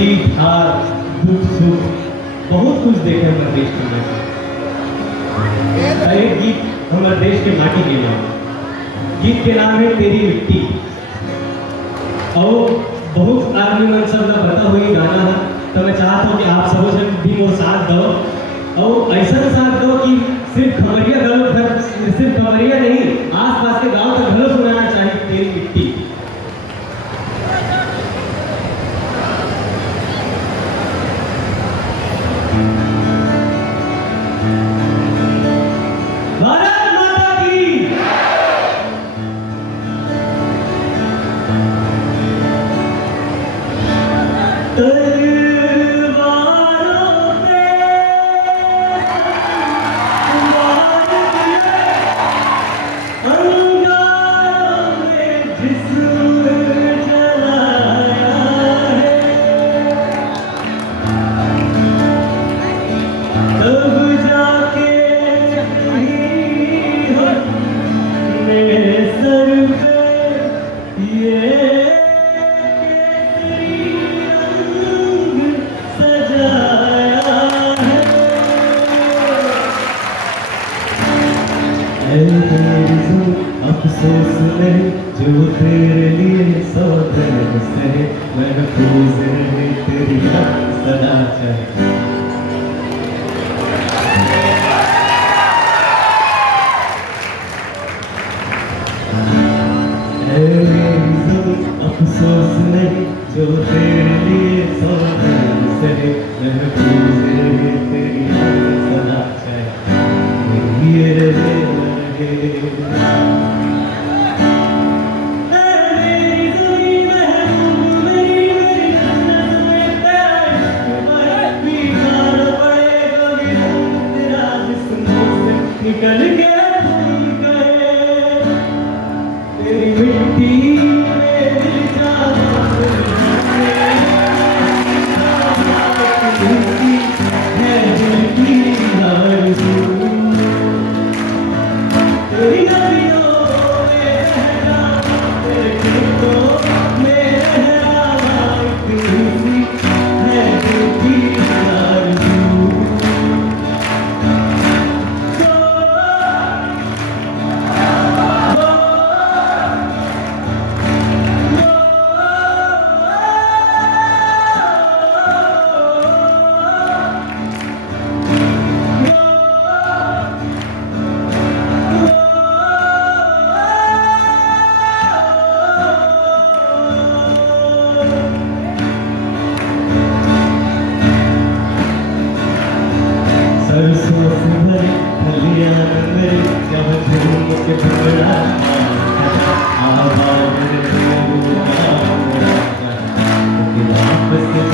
जीत हार दुख सुख बहुत कुछ देखे हमारे देश के अंदर। एक गीत हमारे देश के माटी के नाम, गीत के नाम है तेरी मिट्टी। और बहुत आदमी मन सब ना पता हुई गाना है, तो मैं चाहता हूँ कि आप सबों से भी वो साथ दो और ऐसा साथ दो कि सिर्फ खबरिया गलो, सिर्फ खबरिया नहीं आसपास के गांव का गलो सुनाना चाहिए तेरी मिट्टी। अफसोस नहीं जो तेरे लिए सौ दर्द सहे, महफूज रहे तेरी याद सदा चाहे। अफसोस नहीं जो तेरे लिए सौ दर्द सहे, महफूज रहे तेरी याद सदा चाहे। ये रहे निकल के भूल गए तेरी मिट्टी में दिल जाना है दिल की आरज़ू तेरी नदियों में बहना तेरे खेतों में लहराना इतनी है दिल की आरज़ू। सरसों से भरी खलियां मेरी जब झूम के भरा आवाज़ वापस जा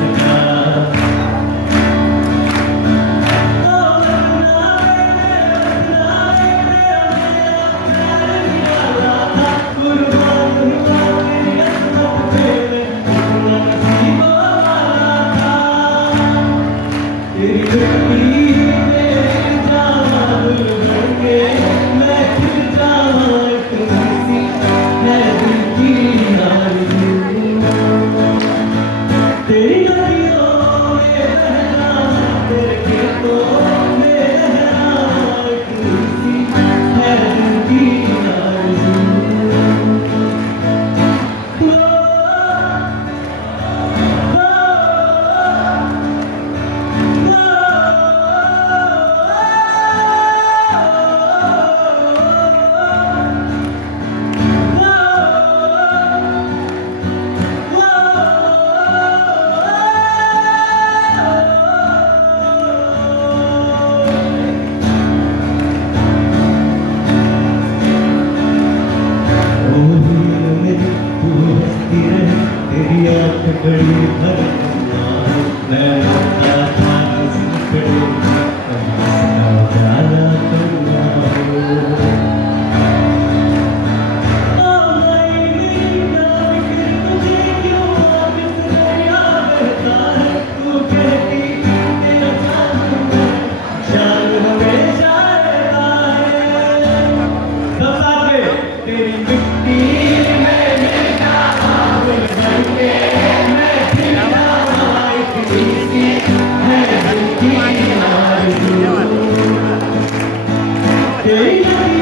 सका। तेरी आँख बड़ी भरना मैं लगता था जाला करना तेरी मिट्टी में मिलता भूल के मैं तेरी नदियों